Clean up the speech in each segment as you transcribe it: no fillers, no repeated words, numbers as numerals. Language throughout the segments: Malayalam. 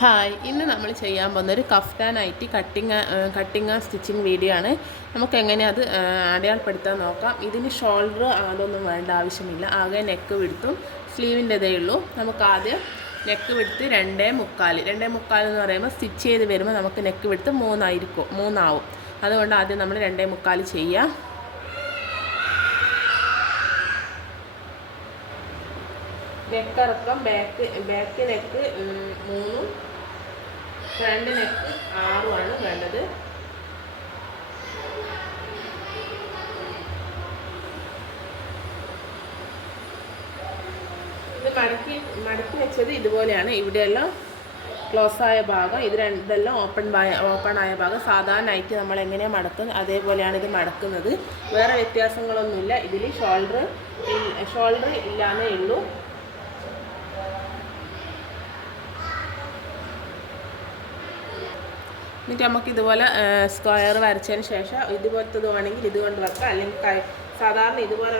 ഹായ്, ഇന്ന് നമ്മൾ ചെയ്യാൻ പോകുന്നൊരു കഫ്താനായിട്ട് കട്ടിങ് സ്റ്റിച്ചിങ് വീഡിയോ ആണ്. നമുക്ക് എങ്ങനെയാണ് അത് അടയാളപ്പെടുത്താൻ നോക്കാം. ഇതിന് ഷോൾഡർ അതൊന്നും വേണ്ട ആവശ്യമില്ല. ആകെ നെക്ക് വിടുത്തും സ്ലീവിൻ്റെതേ ഉള്ളൂ. നമുക്ക് ആദ്യം നെക്ക് വിടുത്ത് 2.25 എന്ന് പറയുമ്പോൾ സ്റ്റിച്ച് ചെയ്ത് വരുമ്പോൾ നമുക്ക് നെക്ക് വിടുത്ത് 3 ആവും. അതുകൊണ്ട് ആദ്യം നമ്മൾ 2.25 ചെയ്യാം. നെക്കിറക്കം ബാക്ക് നെക്ക് 3, ഫ്രണ്ട് നെക്ക് 6 വേണ്ടത്. ഇത് മടക്കി വെച്ചത് ഇതുപോലെയാണ്. ഇവിടെയെല്ലാം ക്ലോസ് ആയ ഭാഗം, ഇതെല്ലാം ഓപ്പൺ ആയ ഭാഗം. സാധാരണയായിട്ട് നമ്മൾ എങ്ങനെയാണ് മടക്കുന്നത് അതേപോലെയാണ് ഇത് മടക്കുന്നത്. വേറെ വ്യത്യാസങ്ങളൊന്നുമില്ല. ഇതിൽ ഷോൾഡർ ഇല്ലാന്നേ ഉള്ളൂ. എന്നിട്ട് നമുക്ക് ഇതുപോലെ സ്ക്വയർ വരച്ചതിന് ശേഷം ഇതുപോലത്തത് വേണമെങ്കിൽ ഇതുകൊണ്ട് വെക്കാം, അല്ലെങ്കിൽ സാധാരണ ഇതുപോലെ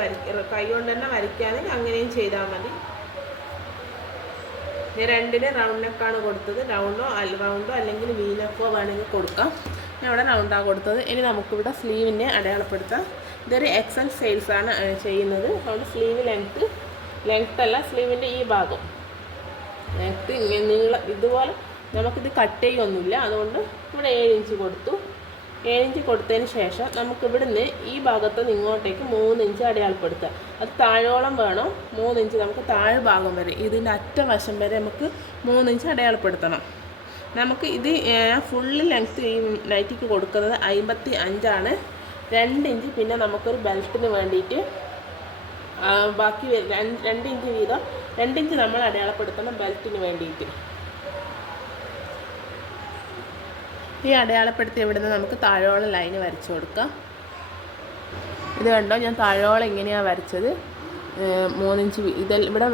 കൈ കൊണ്ട് തന്നെ വരയ്ക്കുകയാണെങ്കിൽ അങ്ങനെയും ചെയ്താൽ മതി. ഞാൻ 2 റൗണ്ട് നെക്കാണ് കൊടുത്തത്. റൗണ്ടോ അല്ലെങ്കിൽ വീനക്കോ വേണമെങ്കിൽ കൊടുക്കാം. ഞാൻ ഇവിടെ റൗണ്ടാണ് കൊടുത്തത്. ഇനി നമുക്കിവിടെ സ്ലീവിനെ അടയാളപ്പെടുത്താം. ഇതൊരു XL സൈസാണ് ചെയ്യുന്നത്. അതുകൊണ്ട് സ്ലീവ് ലെങ്ത്ത് അല്ല, സ്ലീവിൻ്റെ ഈ ഭാഗം ലെങ്ത്ത് നീളം ഇതുപോലെ. നമുക്കിത് കട്ട് ചെയ്യൊന്നുമില്ല. അതുകൊണ്ട് ഇവിടെ 7 ഇഞ്ച് കൊടുത്തു. 7 ഇഞ്ച് കൊടുത്തതിന് ശേഷം നമുക്കിവിടുന്ന് ഈ ഭാഗത്തുനിന്ന് ഇങ്ങോട്ടേക്ക് 3 ഇഞ്ച് അടയാളപ്പെടുത്തുക. അത് താഴോളം വേണം. 3 ഇഞ്ച് നമുക്ക് താഴെ ഭാഗം വരെ, ഇതിൻ്റെ അറ്റവശം വരെ നമുക്ക് 3 ഇഞ്ച് അടയാളപ്പെടുത്തണം. നമുക്ക് ഇത് ഫുള്ള് ലെങ്ത്ത് ഈ നൈറ്റിക്ക് കൊടുക്കുന്നത് 55 2 ഇഞ്ച്. പിന്നെ നമുക്കൊരു ബെൽറ്റിന് വേണ്ടിയിട്ട് ബാക്കി 2 ഇഞ്ച് വീതം 2 ഇഞ്ച് നമ്മൾ അടയാളപ്പെടുത്തണം ബെൽറ്റിന് വേണ്ടിയിട്ട്. ഈ അടയാളപ്പെടുത്തി ഇവിടുന്ന് നമുക്ക് താഴോളം ലൈന് വരച്ചു കൊടുക്കാം. ഇത് കണ്ടോ, ഞാൻ താഴോളം ഇങ്ങനെയാണ് വരച്ചത്. 3 ഇഞ്ച് ഇവിടെ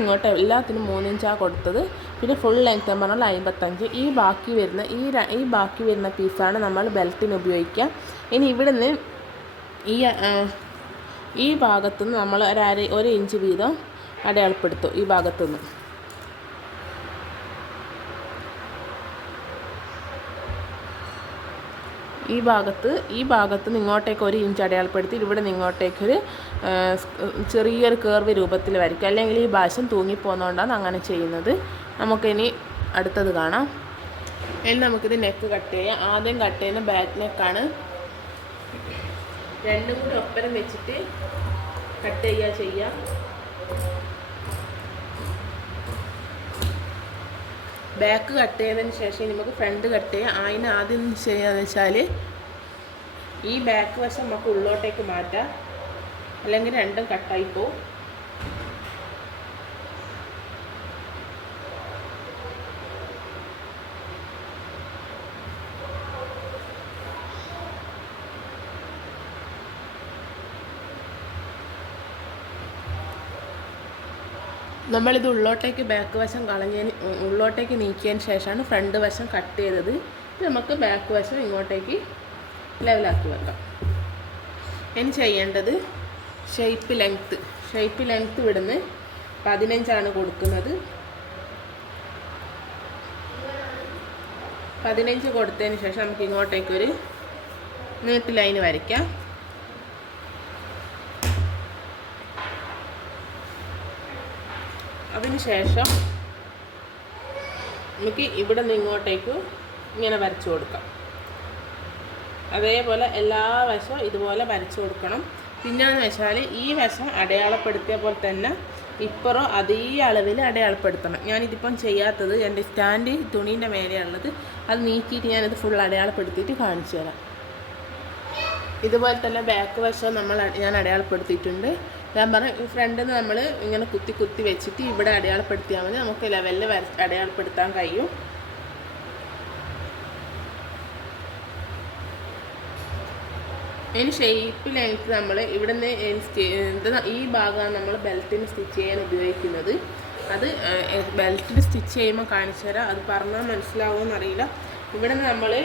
ഇങ്ങോട്ട് എല്ലാത്തിനും 3 ഇഞ്ചാണ് കൊടുത്തത്. പിന്നെ ഫുൾ ലെങ്ത് എന്ന് പറഞ്ഞാൽ 55. ഈ ബാക്കി വരുന്ന പീസാണ് നമ്മൾ ബെൽറ്റിന് ഉപയോഗിക്കുക. ഇനി ഇവിടുന്ന് ഈ ഭാഗത്തുനിന്ന് നമ്മൾ 1 ഇഞ്ച് വീതം അടയാളപ്പെടുത്തും. ഈ ഭാഗത്തുനിന്ന് ഈ ഭാഗത്ത് ഇങ്ങോട്ടേക്ക് 1 ഇഞ്ച് അടയാളപ്പെടുത്തി ഇവിടെ നിന്ന് ഇങ്ങോട്ടേക്കൊരു ചെറിയൊരു കേർവ് രൂപത്തിൽ വരയ്ക്കും. അല്ലെങ്കിൽ ഈ ഭാഷം തൂങ്ങിപ്പോകുന്നതുകൊണ്ടാണ് അങ്ങനെ ചെയ്യുന്നത്. നമുക്കിനി അടുത്തത് കാണാം. ഇനി നമുക്കിത് നെക്ക് കട്ട് ചെയ്യാം. ആദ്യം കട്ട് ചെയ്യുന്ന ബാക്ക് നെക്കാണ്. രണ്ടും കൂടി ഒപ്പരം വെച്ചിട്ട് കട്ട് ചെയ്യുക. ബാക്ക് കട്ട് ചെയ്തതിന് ശേഷം നമുക്ക് ഫ്രണ്ട് കട്ട് ചെയ്യാം. അതിന് ആദ്യം ചെയ്യാന്ന് വെച്ചാൽ ഈ ബാക്ക് വശം നമുക്ക് ഉള്ളോട്ടേക്ക് മാറ്റാം, അല്ലെങ്കിൽ രണ്ടും കട്ടായി പോവും. നമ്മളിത് ഉള്ളോട്ടേക്ക് ബാക്ക് വശം ഉള്ളോട്ടേക്ക് നീക്കിയതിന് ശേഷമാണ് ഫ്രണ്ട് വശം കട്ട് ചെയ്തത്. നമുക്ക് ബാക്ക് വശം ഇങ്ങോട്ടേക്ക് ലെവലാക്കി വെക്കാം. ഇനി ചെയ്യേണ്ടത് ഷേപ്പ് ലെങ്ത്ത് ഇവിടുന്ന് 15 കൊടുക്കുന്നത്. 15 കൊടുത്തതിന് ശേഷം നമുക്ക് ഇങ്ങോട്ടേക്കൊരു നീട്ട് ലൈന് വരയ്ക്കാം. അതിന് ശേഷം നമുക്ക് ഇവിടെ നിന്ന് ഇങ്ങോട്ടേക്ക് ഇങ്ങനെ വരച്ചു കൊടുക്കാം. അതേപോലെ എല്ലാ വശവും ഇതുപോലെ വരച്ചു കൊടുക്കണം. പിന്നെയെന്ന് വെച്ചാൽ ഈ വശം അടയാളപ്പെടുത്തിയ പോലെ തന്നെ ഇപ്പുറം അതേ അളവിൽ അടയാളപ്പെടുത്തണം. ഞാനിതിപ്പം ചെയ്യാത്തത് എൻ്റെ സ്റ്റാൻഡ് തുണീൻ്റെ മേലെയുള്ളത്. അത് നീക്കിയിട്ട് ഞാനത് ഫുൾ അടയാളപ്പെടുത്തിയിട്ട് കാണിച്ചു തരാം. ഇതുപോലെ തന്നെ ബാക്ക് വശം ഞാൻ അടയാളപ്പെടുത്തിയിട്ടുണ്ട്. ഞാൻ ഈ ഫ്രണ്ടിൽ നിന്ന് നമ്മൾ ഇങ്ങനെ കുത്തി വെച്ചിട്ട് ഇവിടെ അടയാളപ്പെടുത്തിയാൽ മതി. നമുക്ക് ലെവലിൽ അടയാളപ്പെടുത്താൻ കഴിയും. ഇനി ഷേപ്പ് ലെങ്ത്ത് നമ്മൾ ഇവിടുന്ന് ഈ ഭാഗമാണ് നമ്മൾ ബെൽറ്റിന് സ്റ്റിച്ച് ചെയ്യാൻ ഉപയോഗിക്കുന്നത്. അത് ബെൽറ്റിന് സ്റ്റിച്ച് ചെയ്യുമ്പോൾ കാണിച്ചു തരാം. അത് പറഞ്ഞാൽ മനസ്സിലാവുമെന്നറിയില്ല. ഇവിടെ നിന്ന്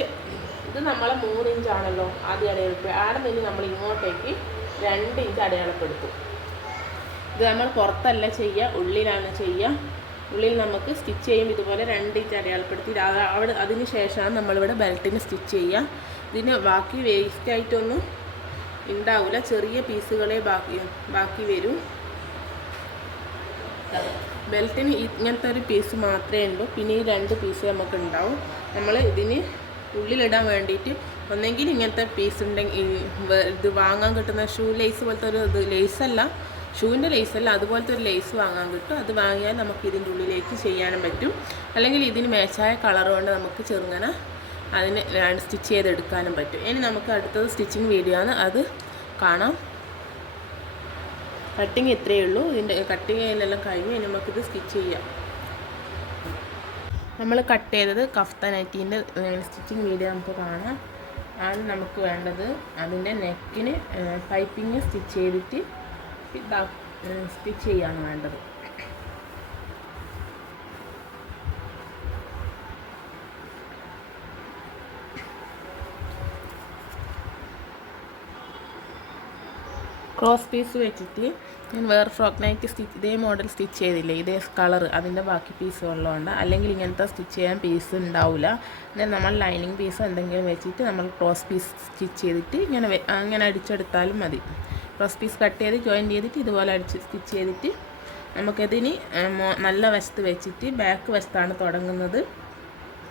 ഇത് നമ്മൾ 3 ഇഞ്ചാണല്ലോ ആദ്യം അടയാളപ്പെടുത്തുക. ആടെ നിന്ന് നമ്മൾ ഇങ്ങോട്ടേക്ക് 2 ഇഞ്ച് അടയാളപ്പെടുത്തും. ഇത് നമ്മൾ പുറത്തല്ല ചെയ്യുക, ഉള്ളിലാണ് ചെയ്യുക. ഉള്ളിൽ നമുക്ക് സ്റ്റിച്ച് ചെയ്യുമ്പോൾ ഇതുപോലെ 2 ഇഞ്ച് അടയാളപ്പെടുത്തി അതിന് ശേഷമാണ് നമ്മളിവിടെ ബെൽറ്റിന് സ്റ്റിച്ച് ചെയ്യുക. ഇതിന് ബാക്കി വേസ്റ്റായിട്ടൊന്നും ഉണ്ടാവില്ല, ചെറിയ പീസുകളെ ബാക്കി വരും. ബെൽറ്റിന് ഇങ്ങനത്തെ ഒരു പീസ് മാത്രമേ ഉള്ളൂ, പിന്നെ ഈ 2 പീസ് നമുക്ക് ഉണ്ടാവും. നമ്മൾ ഇതിന് ഉള്ളിലിടാൻ വേണ്ടിയിട്ട് ഒന്നെങ്കിൽ ഇങ്ങനത്തെ പീസ് ഉണ്ടെങ്കിൽ ഇത് വാങ്ങാൻ കിട്ടുന്ന ഷൂ ലേസ് പോലത്തെ ഒരു ഇത് ലേസല്ല, ഷൂവിൻ്റെ ലേസല്ല, അതുപോലത്തെ ഒരു ലേസ് വാങ്ങാൻ കിട്ടും. അത് വാങ്ങിയാൽ നമുക്ക് ഇതിൻ്റെ ഉള്ളിലേക്ക് ചെയ്യാനും പറ്റും. അല്ലെങ്കിൽ ഇതിന് മാച്ചായ കളർ കൊണ്ട് നമുക്ക് ചെറുങ്ങനെ അതിന് സ്റ്റിച്ച് ചെയ്തെടുക്കാനും പറ്റും. ഇനി നമുക്ക് അടുത്തത് സ്റ്റിച്ചിങ് വീഡിയോ ആണ്, അത് കാണാം. കട്ടിങ് ഇത്രയേ ഉള്ളൂ. ഇതിൻ്റെ കട്ടിങ് എല്ലാം കഴിഞ്ഞ് ഇനി നമുക്കിത് സ്റ്റിച്ച് ചെയ്യാം. നമ്മൾ കട്ട് ചെയ്തത് കഫ്താൻ നൈറ്റീൻ്റെ സ്റ്റിച്ചിങ് വീഡിയോ നമുക്ക് കാണാം. ആണ് നമുക്ക് വേണ്ടത്. അതിൻ്റെ നെക്കിന് പൈപ്പിങ് സ്റ്റിച്ച് ചെയ്തിട്ട് സ്റ്റിച്ച് ചെയ്യാണ് വേണ്ടത്. ക്രോസ് പീസ് വെച്ചിട്ട് ഞാൻ വേറെ ഫ്രോക്ക് നൈറ്റ് ഇതേ മോഡൽ സ്റ്റിച്ച് ചെയ്തില്ലേ, ഇതേ കളർ, അതിൻ്റെ ബാക്കി പീസ് ഉള്ളതുകൊണ്ട്, അല്ലെങ്കിൽ ഇങ്ങനത്തെ സ്റ്റിച്ച് ചെയ്യാൻ പീസ് ഉണ്ടാവില്ല. എന്നാൽ നമ്മൾ ലൈനിങ് പീസ് എന്തെങ്കിലും വെച്ചിട്ട് നമ്മൾ ക്രോസ് പീസ് സ്റ്റിച്ച് ചെയ്തിട്ട് അങ്ങനെ അടിച്ചെടുത്താലും മതി. ക്രോസ് പീസ് കട്ട് ചെയ്ത് ജോയിൻ ചെയ്തിട്ട് ഇതുപോലെ സ്റ്റിച്ച് ചെയ്തിട്ട് നമുക്കതിന് നല്ല വശത്ത് വെച്ചിട്ട്, ബാക്ക് വശത്താണ് തുടങ്ങുന്നത്,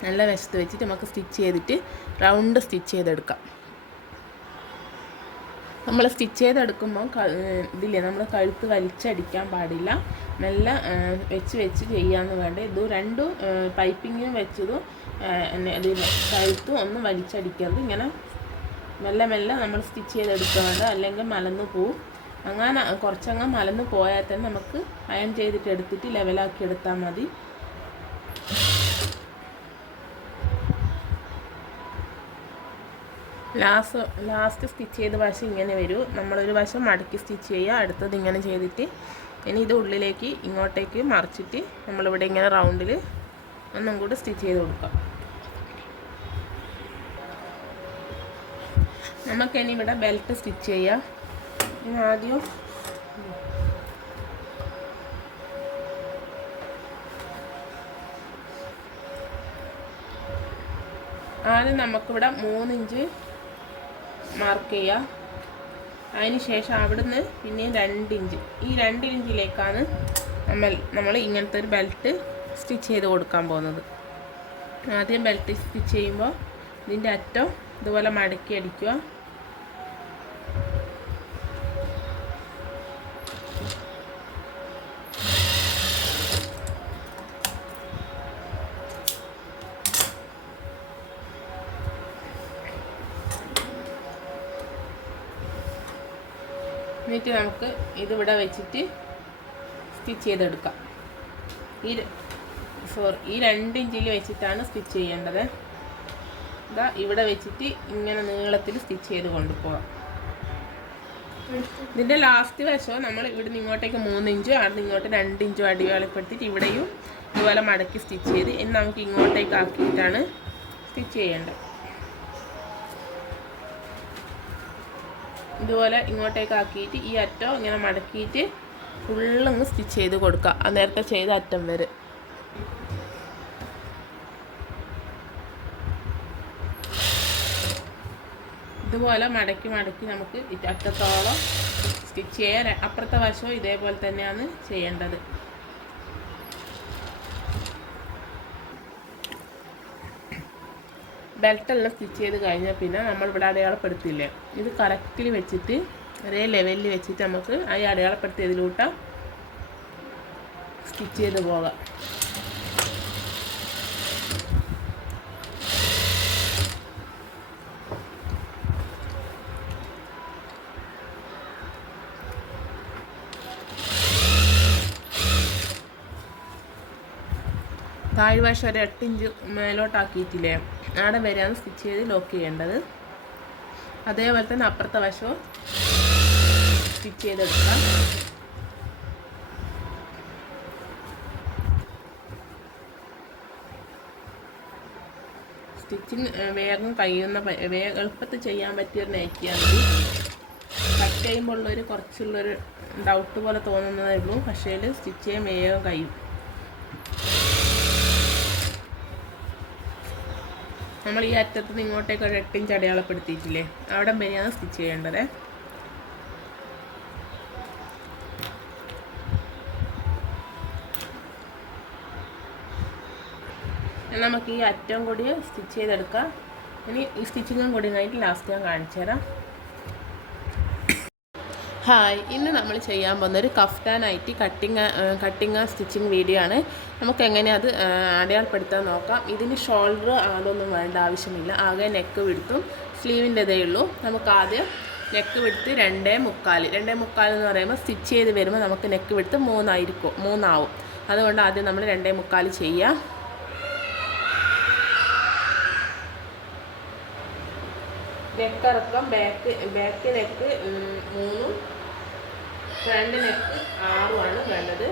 നല്ല വശത്ത് വെച്ചിട്ട് നമുക്ക് സ്റ്റിച്ച് ചെയ്തിട്ട് റൗണ്ട് സ്റ്റിച്ച് ചെയ്തെടുക്കാം. നമ്മൾ സ്റ്റിച്ച് ചെയ്തെടുക്കുമ്പോൾ ഇതില്ലേ, നമ്മൾ കഴുത്ത് വലിച്ചടിക്കാൻ പാടില്ല, നല്ല വെച്ച് ചെയ്യാമെന്ന് വേണ്ട. ഇത് 2 പൈപ്പിങ്ങും വെച്ചതും ഇത് കഴുത്തും ഒന്നും വലിച്ചടിക്കരുത്. ഇങ്ങനെ മെല്ലെ നമ്മൾ സ്റ്റിച്ച് ചെയ്തെടുക്കുക വേണ്ട, അല്ലെങ്കിൽ മലന്ന് പോവും. അങ്ങനെ കുറച്ചങ്ങ് മലന്ന് പോയാൽ തന്നെ നമുക്ക് അയൺ ചെയ്തിട്ട് എടുത്തിട്ട് ലെവലാക്കി എടുത്താൽ മതി. ലാസ്റ്റ് സ്റ്റിച്ച് ചെയ്ത വശം ഇങ്ങനെ വരും. നമ്മളൊരു വശം മടക്കി സ്റ്റിച്ച് ചെയ്യുക, അടുത്തത് ഇങ്ങനെ ചെയ്തിട്ട് ഇനി ഇത് ഉള്ളിലേക്ക് ഇങ്ങോട്ടേക്ക് മറിച്ചിട്ട് നമ്മളിവിടെ ഇങ്ങനെ റൗണ്ടിൽ ഒന്നും കൂടി സ്റ്റിച്ച് ചെയ്ത് കൊടുക്കാം. നമുക്കിനി ഇവിടെ ബെൽറ്റ് സ്റ്റിച്ച് ചെയ്യാം. ഇനി ആദ്യം നമുക്കിവിടെ 3 ഇഞ്ച് മാർക്ക് ചെയ്യുക. അതിന് ശേഷം അവിടുന്ന് പിന്നെ 2 ഇഞ്ച്, ഈ 2 ഇഞ്ചിലേക്കാണ് നമ്മൾ ഇങ്ങനത്തെ ഒരു ബെൽറ്റ് സ്റ്റിച്ച് ചെയ്ത് കൊടുക്കാൻ പോകുന്നത്. ആദ്യം ബെൽറ്റ് സ്റ്റിച്ച് ചെയ്യുമ്പോൾ ഇതിൻ്റെ അറ്റം ഇതുപോലെ മടക്കി അടിക്കുക. എന്നിട്ട് നമുക്ക് ഇതിവിടെ വെച്ചിട്ട് സ്റ്റിച്ച് ചെയ്തെടുക്കാം. ഈ 2 ഇഞ്ചിൽ വെച്ചിട്ടാണ് സ്റ്റിച്ച് ചെയ്യേണ്ടത്. ഇതാ ഇവിടെ വെച്ചിട്ട് ഇങ്ങനെ നീളത്തിൽ സ്റ്റിച്ച് ചെയ്ത് കൊണ്ടുപോകാം. ഇതിൻ്റെ ലാസ്റ്റ് വശം നമ്മൾ ഇവിടുന്ന് ഇങ്ങോട്ടേക്ക് 3 ഇഞ്ചും അവിടെ നിന്ന് ഇങ്ങോട്ട് 2 ഇഞ്ചും അടിവാളപ്പെടുത്തിയിട്ട് ഇവിടെയും ഇതുപോലെ മടക്കി സ്റ്റിച്ച് ചെയ്ത് ഇനി നമുക്ക് ഇങ്ങോട്ടേക്ക് ആക്കിയിട്ടാണ് സ്റ്റിച്ച് ചെയ്യേണ്ടത്. ഇതുപോലെ ഇങ്ങോട്ടേക്ക് ആക്കിയിട്ട് ഈ അറ്റം ഇങ്ങനെ മടക്കിയിട്ട് ഫുള്ളങ്ങ് സ്റ്റിച്ച് ചെയ്ത് കൊടുക്കുക, ആ നേരത്തെ ചെയ്ത അറ്റം വരെ. ഇതുപോലെ മടക്കി നമുക്ക് അറ്റത്തോളം സ്റ്റിച്ച് ചെയ്യാൻ. അപ്പുറത്തെ വശവും ഇതേപോലെ തന്നെയാണ് ചെയ്യേണ്ടത്. ബെൽറ്റെല്ലാം സ്റ്റിച്ച് ചെയ്ത് കഴിഞ്ഞാൽ പിന്നെ നമ്മളിവിടെ അടയാളപ്പെടുത്തില്ലേ, ഇത് കറക്റ്റിൽ വെച്ചിട്ട് ഒരേ ലെവലിൽ വെച്ചിട്ട് നമുക്ക് ആ അടയാളപ്പെടുത്തിയതിലൂട്ട് സ്റ്റിച്ച് ചെയ്ത് പോകാം. താഴ്വശം ഒരു 8 ഇഞ്ച് മേലോട്ടാക്കിയിട്ടില്ലേ, അവിടെ വരെയാണ് സ്റ്റിച്ച് ചെയ്ത് ലോക്ക് ചെയ്യേണ്ടത്. അതേപോലെ തന്നെ അപ്പുറത്തെ വശവും സ്റ്റിച്ച് ചെയ്തെടുക്കാം. സ്റ്റിച്ചിങ് വേഗം എളുപ്പത്തിൽ ചെയ്യാൻ പറ്റിയൊരു നൈറ്റിയാണിത്. കട്ട് ചെയ്യുമ്പോൾ കുറച്ചുള്ളൊരു ഡൗട്ട് പോലെ തോന്നുന്നതേ ഉള്ളൂ, പക്ഷേ സ്റ്റിച്ച് ചെയ്യാൻ വേഗം കഴിയും. നമ്മൾ ഈ അറ്റത്ത് നിന്ന് ഇങ്ങോട്ടേക്ക് ഒരു 8 ഇഞ്ച് അടയാളപ്പെടുത്തിയിട്ടില്ലേ, അവിടെ വരെയാണ് സ്റ്റിച്ച് ചെയ്യേണ്ടത്. നമുക്ക് ഈ അറ്റം കൂടി സ്റ്റിച്ച് ചെയ്തെടുക്കാം. ഇനി ഈ സ്റ്റിച്ചിങ്ങും കൂടി കഴിഞ്ഞിട്ട് ലാസ്റ്റ് ഞാൻ കാണിച്ചു തരാം. ഹായ്, ഇന്ന് നമ്മൾ ചെയ്യാൻ പോകുന്നൊരു കഫ്താനായിട്ട് കട്ടിങ് സ്റ്റിച്ചിങ് വീഡിയോ ആണ്. നമുക്ക് എങ്ങനെയാണ് അത് അടയാളപ്പെടുത്താൻ നോക്കാം. ഇതിന് ഷോൾഡർ അതൊന്നും വേണ്ട ആവശ്യമില്ല, ആകെ നെക്ക് വിടുത്തും സ്ലീവിൻ്റെതേ ഉള്ളൂ. നമുക്ക് ആദ്യം നെക്ക് വിടുത്ത് 2.25 എന്ന് പറയുമ്പോൾ സ്റ്റിച്ച് ചെയ്ത് വരുമ്പോൾ നമുക്ക് നെക്ക് വിടുത്ത് 3 ആവും. അതുകൊണ്ട് ആദ്യം നമ്മൾ 2.25 ചെയ്യാം. നെക്കിറക്കം ബാക്ക് നെക്ക് 3, ഫ്രണ്ട് നെക്ക് 6 വേണ്ടത്.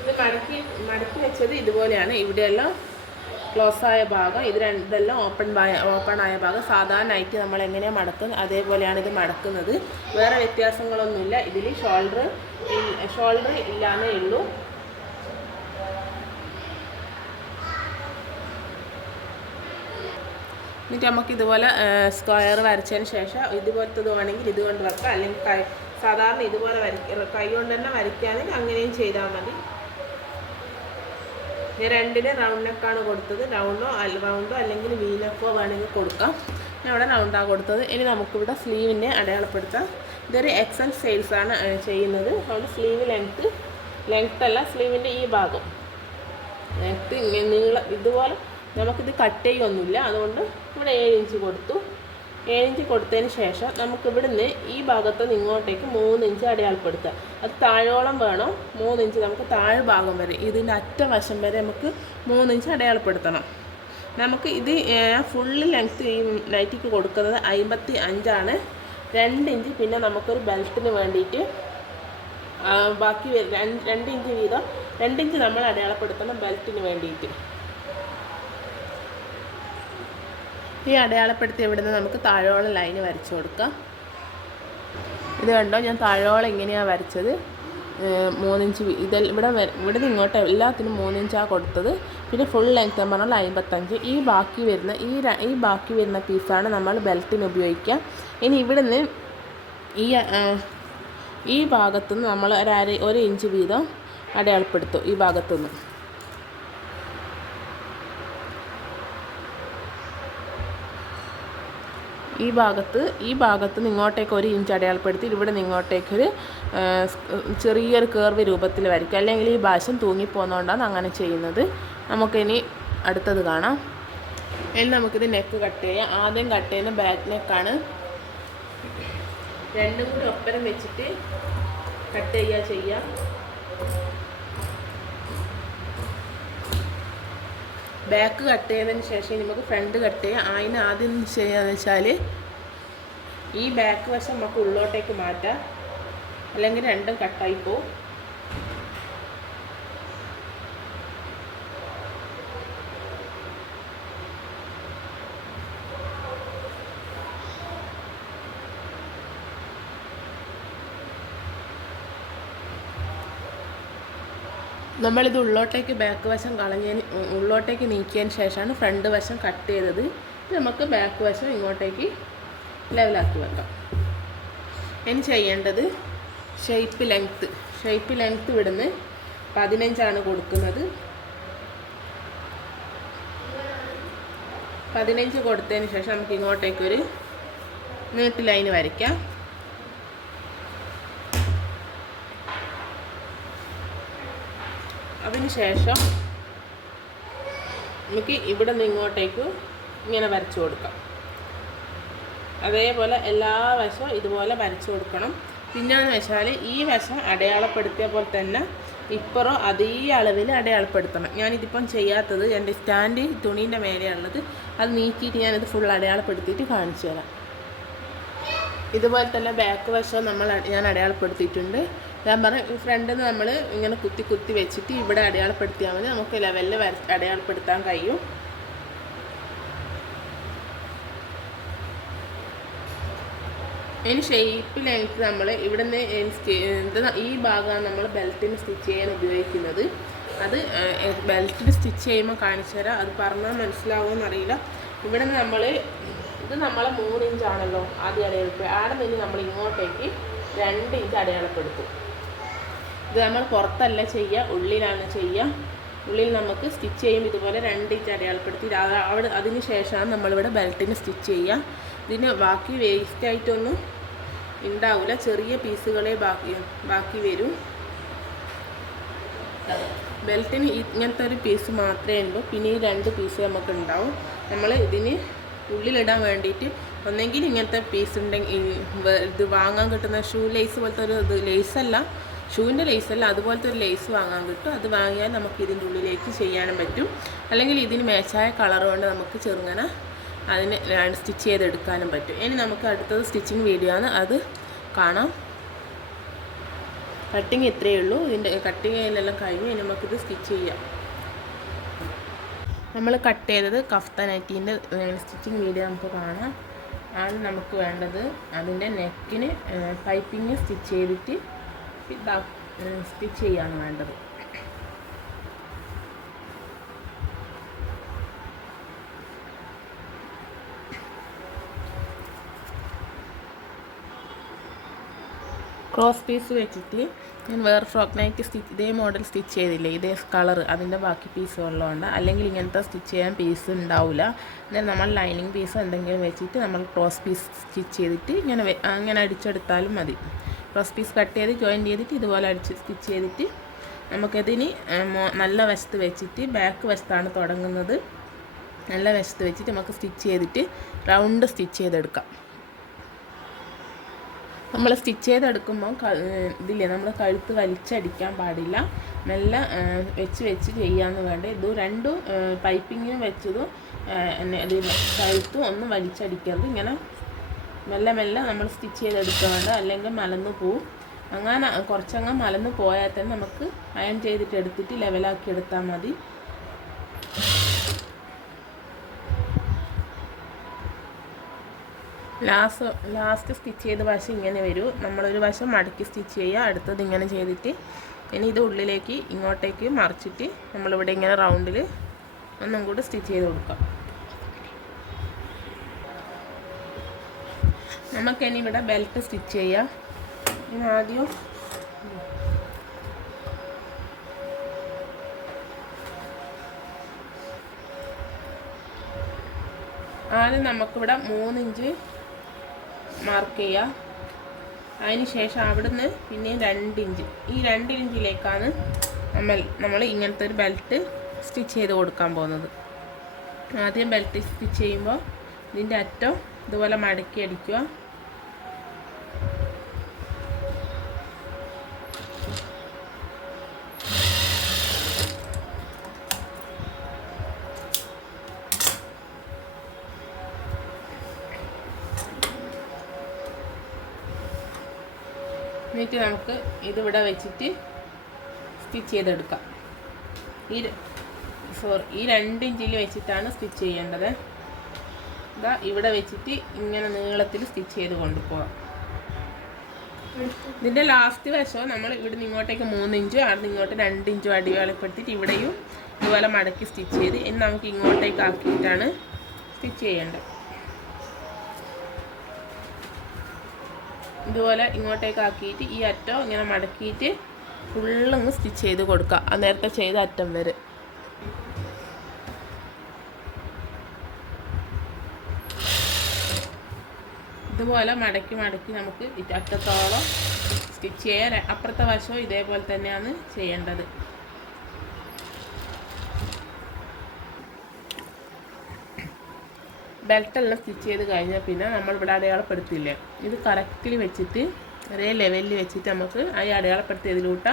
ഇത് മടക്കി വെച്ചത് ഇതുപോലെയാണ്. ഇവിടെയെല്ലാം ക്ലോസ് ആയ ഭാഗം, ഇതെല്ലാം ഓപ്പൺ ആയ ഭാഗം. സാധാരണയായിട്ട് നമ്മൾ എങ്ങനെയാണ് മടക്കുന്നത് അതേപോലെയാണ് ഇത് മടക്കുന്നത്. വേറെ വ്യത്യാസങ്ങളൊന്നുമില്ല. ഇതിൽ ഷോൾഡർ ഇല്ലാന്നേ ഉള്ളൂ. എന്നിട്ട് നമുക്ക് ഇതുപോലെ സ്ക്വയർ വരച്ചതിന് ശേഷം ഇതുപോലത്തത് വേണമെങ്കിൽ ഇതുകൊണ്ട് വെക്കാം, അല്ലെങ്കിൽ സാധാരണ ഇതുപോലെ കൈ കൊണ്ട് തന്നെ വരയ്ക്കുകയാണെങ്കിൽ അങ്ങനെയും ചെയ്താൽ മതി. ഞാൻ 2 റൗണ്ട് നെക്കാണ് കൊടുത്തത്. റൗണ്ടോ അല്ലെങ്കിൽ വി നെക്കോ വേണമെങ്കിൽ കൊടുക്കാം. ഞാൻ ഇവിടെ റൗണ്ടാണ് കൊടുത്തത്. ഇനി നമുക്കിവിടെ സ്ലീവിനെ അടയാളപ്പെടുത്താം. ഇതൊരു XL സൈസാണ് ചെയ്യുന്നത്. അതുകൊണ്ട് സ്ലീവ് ലെങ്ത്ത് അല്ല, സ്ലീവിൻ്റെ ഈ ഭാഗം ലെങ്ത്ത് നീളം ഇതുപോലെ. നമുക്കിത് കട്ട് ചെയ്യൊന്നുമില്ല, അതുകൊണ്ട് ഇവിടെ 7 ഇഞ്ച് കൊടുത്തു. 7 ഇഞ്ച് കൊടുത്തതിന് ശേഷം നമുക്കിവിടുന്ന് ഈ ഭാഗത്തുനിന്ന് ഇങ്ങോട്ടേക്ക് 3 ഇഞ്ച് അടയാളപ്പെടുത്തുക. അത് താഴോളം വേണം. 3 ഇഞ്ച് നമുക്ക് താഴെ ഭാഗം വരെ, ഇതിൻ്റെ അറ്റവശം വരെ നമുക്ക് 3 ഇഞ്ച് അടയാളപ്പെടുത്തണം. നമുക്ക് ഇത് ഫുള്ള് ലെങ്ത്ത് ഈ നൈറ്റിക്ക് കൊടുക്കുന്നത് 55 2 ഇഞ്ച് പിന്നെ നമുക്കൊരു ബെൽറ്റിന് വേണ്ടിയിട്ട് ബാക്കി 2 ഇഞ്ച് വീതം 2 ഇഞ്ച് നമ്മൾ അടയാളപ്പെടുത്തണം ബെൽറ്റിന് വേണ്ടിയിട്ട്. ഈ അടയാളപ്പെടുത്തി ഇവിടുന്ന് നമുക്ക് താഴോളം ലൈന് വരച്ചു കൊടുക്കാം. ഇത് കണ്ടോ, ഞാൻ താഴോളം ഇങ്ങനെയാണ് വരച്ചത്. 3 ഇഞ്ച് ഇവിടെ ഇങ്ങോട്ട് എല്ലാത്തിനും 3 ഇഞ്ചാണ് കൊടുത്തത്. പിന്നെ ഫുൾ ലെങ്ത് എന്ന് പറഞ്ഞാൽ 55. ഈ ബാക്കി വരുന്ന പീസാണ് നമ്മൾ ബെൽറ്റിന് ഉപയോഗിക്കുക. ഇനി ഇവിടുന്ന് ഈ ഭാഗത്തുനിന്ന് നമ്മൾ 1 ഇഞ്ച് വീതം അടയാളപ്പെടുത്തും. ഈ ഭാഗത്തുനിന്ന് ഈ ഭാഗത്ത് ഇങ്ങോട്ടേക്ക് 1 ഇഞ്ച് അടയാളപ്പെടുത്തി ഇവിടെ നിന്ന് ഇങ്ങോട്ടേക്കൊരു ചെറിയൊരു കേർവ് രൂപത്തിൽ വരയ്ക്കുക. അല്ലെങ്കിൽ ഈ ഭാഷം തൂങ്ങിപ്പോകുന്നതുകൊണ്ടാണ് അങ്ങനെ ചെയ്യുന്നത്. നമുക്കിനി അടുത്തത് കാണാം. ഇനി നമുക്കിത് നെക്ക് കട്ട് ചെയ്യാം. ആദ്യം കട്ട് ചെയ്യുന്ന ബാക്ക് നെക്കാണ്. രണ്ടും കൂടി ഒപ്പരം വെച്ചിട്ട് കട്ട് ചെയ്യാം. ബാക്ക് കട്ട് ചെയ്തതിന് ശേഷം നമുക്ക് ഫ്രണ്ട് കട്ട് ചെയ്യാം. അതിന് ആദ്യം ചെയ്യാന്ന് വെച്ചാൽ ഈ ബാക്ക് വശം നമുക്ക് ഉള്ളോട്ടേക്ക് മാറ്റാം, അല്ലെങ്കിൽ രണ്ടും കട്ടായി പോവും. നമ്മളിത് ഉള്ളോട്ടേക്ക് ബാക്ക് വശം ഉള്ളോട്ടേക്ക് നീക്കിയതിന് ശേഷമാണ് ഫ്രണ്ട് വശം കട്ട് ചെയ്തത്. നമുക്ക് ബാക്ക് വശം ഇങ്ങോട്ടേക്ക് ലെവലാക്കി വെക്കാം. ഇനി ചെയ്യേണ്ടത് ഷേപ്പ് ലെങ്ത്ത് ഇവിടുന്ന് 15 കൊടുക്കുന്നത്. 15 കൊടുത്തതിന് ശേഷം നമുക്ക് ഇങ്ങോട്ടേക്കൊരു നീട്ട് ലൈന് വരയ്ക്കാം. അതിന് ശേഷം നമുക്ക് ഇവിടെ നിന്ന് ഇങ്ങോട്ടേക്ക് ഇങ്ങനെ വരച്ചു കൊടുക്കാം. അതേപോലെ എല്ലാ വശവും ഇതുപോലെ വരച്ചു കൊടുക്കണം. പിന്നെയെന്ന് വെച്ചാൽ ഈ വശം അടയാളപ്പെടുത്തിയ പോലെ തന്നെ ഇപ്പുറം അതേ അളവിൽ അടയാളപ്പെടുത്തണം. ഞാനിതിപ്പം ചെയ്യാത്തത് എൻ്റെ സ്റ്റാൻഡ് തുണീൻ്റെ മേലെയുള്ളത്, അത് നീക്കിയിട്ട് ഞാനത് ഫുൾ അടയാളപ്പെടുത്തിയിട്ട് കാണിച്ചു തരാം. ഇതുപോലെ തന്നെ ബാക്ക് വശം ഞാൻ അടയാളപ്പെടുത്തിയിട്ടുണ്ട്. ഞാൻ പറഞ്ഞ ഈ ഫ്രണ്ടിൽ നിന്ന് നമ്മൾ ഇങ്ങനെ കുത്തി വെച്ചിട്ട് ഇവിടെ അടയാളപ്പെടുത്തിയാൽ മതി. നമുക്ക് ലെവലിൽ അടയാളപ്പെടുത്താൻ കഴിയും. അതിന് ഷേപ്പിലായിട്ട് നമ്മൾ ഇവിടുന്ന് ഈ ഭാഗമാണ് നമ്മൾ ബെൽറ്റിന് സ്റ്റിച്ച് ചെയ്യാൻ ഉപയോഗിക്കുന്നത്. അത് ബെൽറ്റിന് സ്റ്റിച്ച് ചെയ്യുമ്പോൾ കാണിച്ചു തരാം. അത് പറഞ്ഞാൽ മനസ്സിലാവുമെന്ന് അറിയില്ല. ഇവിടെ നിന്ന് ഇത് നമ്മളെ 3 ഇഞ്ചാണല്ലോ ആദ്യം അടയാളപ്പെടുത്തുക. ആടെ നിന്ന് നമ്മൾ ഇങ്ങോട്ടേക്ക് 2 ഇഞ്ച് അടയാളപ്പെടുത്തും. ഇത് നമ്മൾ പുറത്തല്ല ചെയ്യുക, ഉള്ളിലാണ് ചെയ്യുക. ഉള്ളിൽ നമുക്ക് സ്റ്റിച്ച് ചെയ്യുമ്പോൾ ഇതുപോലെ 2 ഇഞ്ച് അടയാളപ്പെടുത്തി അതിന് ശേഷമാണ് നമ്മളിവിടെ ബെൽറ്റിന് സ്റ്റിച്ച് ചെയ്യുക. ഇതിന് ബാക്കി വേസ്റ്റായിട്ടൊന്നും ഉണ്ടാവില്ല, ചെറിയ പീസുകളെ ബാക്കി വരും. ബെൽറ്റിന് ഇങ്ങനത്തെ ഒരു പീസ് മാത്രമേ ഉള്ളൂ, പിന്നെ ഈ 2 പീസ് നമുക്ക് ഉണ്ടാവും. നമ്മൾ ഇതിന് ഉള്ളിലിടാൻ വേണ്ടിയിട്ട് ഒന്നെങ്കിൽ ഇങ്ങനത്തെ പീസ് ഉണ്ടെങ്കിൽ ഇത് വാങ്ങാൻ കിട്ടുന്ന ഷൂ ലേസ് പോലത്തെ ഒരു ലേസല്ല, ഷൂവിൻ്റെ ലേസല്ല, അതുപോലത്തെ ഒരു ലേസ് വാങ്ങാൻ കിട്ടും. അത് വാങ്ങിയാൽ നമുക്ക് ഇതിൻ്റെ ഉള്ളിലേക്ക് ചെയ്യാനും പറ്റും. അല്ലെങ്കിൽ ഇതിന് മാച്ചായ കളർ കൊണ്ട് നമുക്ക് ചെറുങ്ങനെ അതിന് സ്റ്റിച്ച് ചെയ്തെടുക്കാനും പറ്റും. ഇനി നമുക്ക് അടുത്തത് സ്റ്റിച്ചിങ് വീഡിയോ ആണ്, അത് കാണാം. കട്ടിങ് ഇത്രയേ ഉള്ളൂ. ഇതിൻ്റെ കട്ടിങ് എല്ലാം കഴിഞ്ഞ് ഇനി നമുക്കിത് സ്റ്റിച്ച് ചെയ്യാം. നമ്മൾ കട്ട് ചെയ്തത് കഫ്താൻ നൈറ്റീൻ്റെ സ്റ്റിച്ചിങ് വീഡിയോ നമുക്ക് കാണാം. ആണ് നമുക്ക് വേണ്ടത്. അതിൻ്റെ നെക്കിന് പൈപ്പിങ് സ്റ്റിച്ച് ചെയ്തിട്ട് സ്റ്റിച്ച് ചെയ്യാണ് വേണ്ടത്. ക്രോസ് പീസ് വെച്ചിട്ട് ഞാൻ വേറെ ഫ്രോക്ക് നൈറ്റ് ഇതേ മോഡൽ സ്റ്റിച്ച് ചെയ്തില്ലേ, ഇതേ കളർ, അതിൻ്റെ ബാക്കി പീസ് ഉള്ളതുകൊണ്ട്. അല്ലെങ്കിൽ ഇങ്ങനത്തെ സ്റ്റിച്ച് ചെയ്യാൻ പീസ് ഉണ്ടാവില്ല. എന്നാൽ നമ്മൾ ലൈനിങ് പീസ് എന്തെങ്കിലും വെച്ചിട്ട് നമ്മൾ ക്രോസ് പീസ് സ്റ്റിച്ച് ചെയ്തിട്ട് അങ്ങനെ അടിച്ചെടുത്താലും മതി. ക്രോസ് പീസ് കട്ട് ചെയ്ത് ജോയിൻ ചെയ്തിട്ട് ഇതുപോലെ സ്റ്റിച്ച് ചെയ്തിട്ട് നമുക്കതിന് നല്ല വശത്ത് വെച്ചിട്ട്, ബാക്ക് വശത്താണ് തുടങ്ങുന്നത്, നല്ല വശത്ത് വെച്ചിട്ട് നമുക്ക് സ്റ്റിച്ച് ചെയ്തിട്ട് റൗണ്ട് സ്റ്റിച്ച് ചെയ്തെടുക്കാം. നമ്മൾ സ്റ്റിച്ച് ചെയ്തെടുക്കുമ്പോൾ ഇതില്ലേ, നമ്മൾ കഴുത്ത് വലിച്ചടിക്കാൻ പാടില്ല, മെല്ലെ വെച്ച് ചെയ്യാമെന്ന് വേണ്ട. ഇത് 2 പൈപ്പിങ്ങും വെച്ചതും ഇത് കഴുത്തും ഒന്നും വലിച്ചടിക്കരുത്. ഇങ്ങനെ മെല്ലെ നമ്മൾ സ്റ്റിച്ച് ചെയ്തെടുക്കാൻ വേണ്ട, അല്ലെങ്കിൽ മലന്ന് പോവും. അങ്ങനെ കുറച്ചങ്ങ് മലന്ന് പോയാൽ തന്നെ നമുക്ക് അയൺ ചെയ്തിട്ട് എടുത്തിട്ട് ലെവലാക്കി എടുത്താൽ മതി. ലാസ്റ്റ് സ്റ്റിച്ച് ചെയ്ത വശം ഇങ്ങനെ വരും. നമ്മളൊരു വശം മടക്കി സ്റ്റിച്ച് ചെയ്യുക, അടുത്തത് ഇങ്ങനെ ചെയ്തിട്ട് ഇനി ഇത് ഉള്ളിലേക്ക് ഇങ്ങോട്ടേക്ക് മറിച്ചിട്ട് നമ്മളിവിടെ ഇങ്ങനെ റൗണ്ടിൽ ഒന്നും കൂടി സ്റ്റിച്ച് ചെയ്ത് കൊടുക്കാം. നമുക്കിനി ഇവിടെ ബെൽറ്റ് സ്റ്റിച്ച് ചെയ്യാം. ഇനി ആദ്യം നമുക്കിവിടെ 3 ഇഞ്ച് മാർക്ക് ചെയ്യുക. അതിന് ശേഷം അവിടുന്ന് പിന്നെ 2 ഇഞ്ച്, ഈ 2 ഇഞ്ചിലേക്കാണ് നമ്മൾ ഇങ്ങനത്തെ ഒരു ബെൽറ്റ് സ്റ്റിച്ച് ചെയ്ത് കൊടുക്കാൻ പോകുന്നത്. ആദ്യം ബെൽറ്റ് സ്റ്റിച്ച് ചെയ്യുമ്പോൾ ഇതിൻ്റെ അറ്റം ഇതുപോലെ മടക്കി അടിക്കുക. എന്നിട്ട് നമുക്ക് ഇതിവിടെ വെച്ചിട്ട് സ്റ്റിച്ച് ചെയ്തെടുക്കാം. ഈ 2 ഇഞ്ചിൽ വെച്ചിട്ടാണ് സ്റ്റിച്ച് ചെയ്യേണ്ടത്. ഇതാ ഇവിടെ വെച്ചിട്ട് ഇങ്ങനെ നീളത്തിൽ സ്റ്റിച്ച് ചെയ്ത് കൊണ്ടുപോകാം. ഇതിൻ്റെ ലാസ്റ്റ് വശം നമ്മൾ ഇവിടുന്ന് ഇങ്ങോട്ടേക്ക് 3 ഇഞ്ചും അവിടെ നിന്ന് ഇങ്ങോട്ട് 2 ഇഞ്ചും അടിവാളപ്പെടുത്തിയിട്ട് ഇവിടെയും ഇതുപോലെ മടക്കി സ്റ്റിച്ച് ചെയ്ത് ഇനി നമുക്ക് ഇങ്ങോട്ടേക്ക് ആക്കിയിട്ടാണ് സ്റ്റിച്ച് ചെയ്യേണ്ടത്. ഇതുപോലെ ഇങ്ങോട്ടേക്ക് ആക്കിയിട്ട് ഈ അറ്റം ഇങ്ങനെ മടക്കിയിട്ട് ഫുള്ളങ്ങ് സ്റ്റിച്ച് ചെയ്ത് കൊടുക്കുക, ആ നേരത്തെ ചെയ്ത അറ്റം വരെ. ഇതുപോലെ മടക്കി നമുക്ക് അറ്റത്തോളം സ്റ്റിച്ച് ചെയ്യാൻ. അപ്പുറത്തെ വശവും ഇതേപോലെ തന്നെയാണ് ചെയ്യേണ്ടത്. ബെൽറ്റെല്ലാം സ്റ്റിച്ച് ചെയ്ത് കഴിഞ്ഞാൽ പിന്നെ നമ്മളിവിടെ അടയാളപ്പെടുത്തില്ലേ, ഇത് കറക്റ്റിൽ വെച്ചിട്ട് ഒരേ ലെവലിൽ വെച്ചിട്ട് നമുക്ക് ആ അടയാളപ്പെടുത്തിയതിലൂട്ട്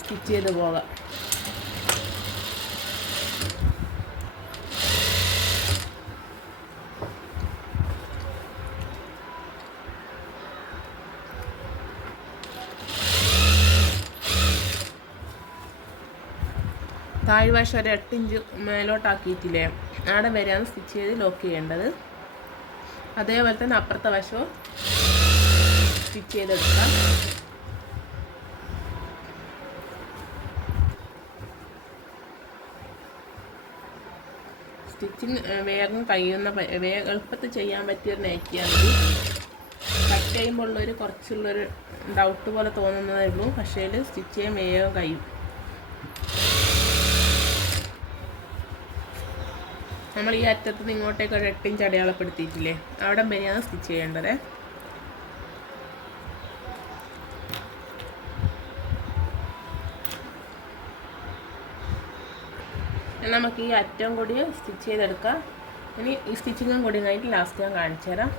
സ്റ്റിച്ച് ചെയ്ത് പോകാം. താഴ്വശം ഒരു 8 ഇഞ്ച് മേലോട്ടാക്കിയിട്ടില്ലേ, അവിടെ വരെയാണ് സ്റ്റിച്ച് ചെയ്ത് ലോക്ക് ചെയ്യേണ്ടത്. അതേപോലെ തന്നെ അപ്പുറത്തെ വശവും സ്റ്റിച്ച് ചെയ്തെടുക്കാം. സ്റ്റിച്ചിങ് വേഗം കഴിയുന്ന എളുപ്പത്തിൽ ചെയ്യാൻ പറ്റിയൊരു നൈറ്റിയാണ്. കട്ട് ചെയ്യുമ്പോൾ കുറച്ചുള്ളൊരു ഡൗട്ട് പോലെ തോന്നുന്നതേ ഉള്ളൂ, പക്ഷേ സ്റ്റിച്ച് ചെയ്യാൻ വേഗം കഴിയും. നമ്മൾ ഈ അറ്റത്ത് നിന്ന് ഇങ്ങോട്ടേക്ക് ഒരു 8 ഇഞ്ച് അടയാളപ്പെടുത്തിയിട്ടില്ലേ, അവിടെ വരെയാണ് സ്റ്റിച്ച് ചെയ്യേണ്ടത്. നമുക്ക് ഈ അറ്റം കൂടി സ്റ്റിച്ച് ചെയ്തെടുക്കാം. ഇനി ഈ സ്റ്റിച്ചിങ്ങും കൂടി കഴിഞ്ഞിട്ട് ലാസ്റ്റ് ഞാൻ കാണിച്ചു തരാം.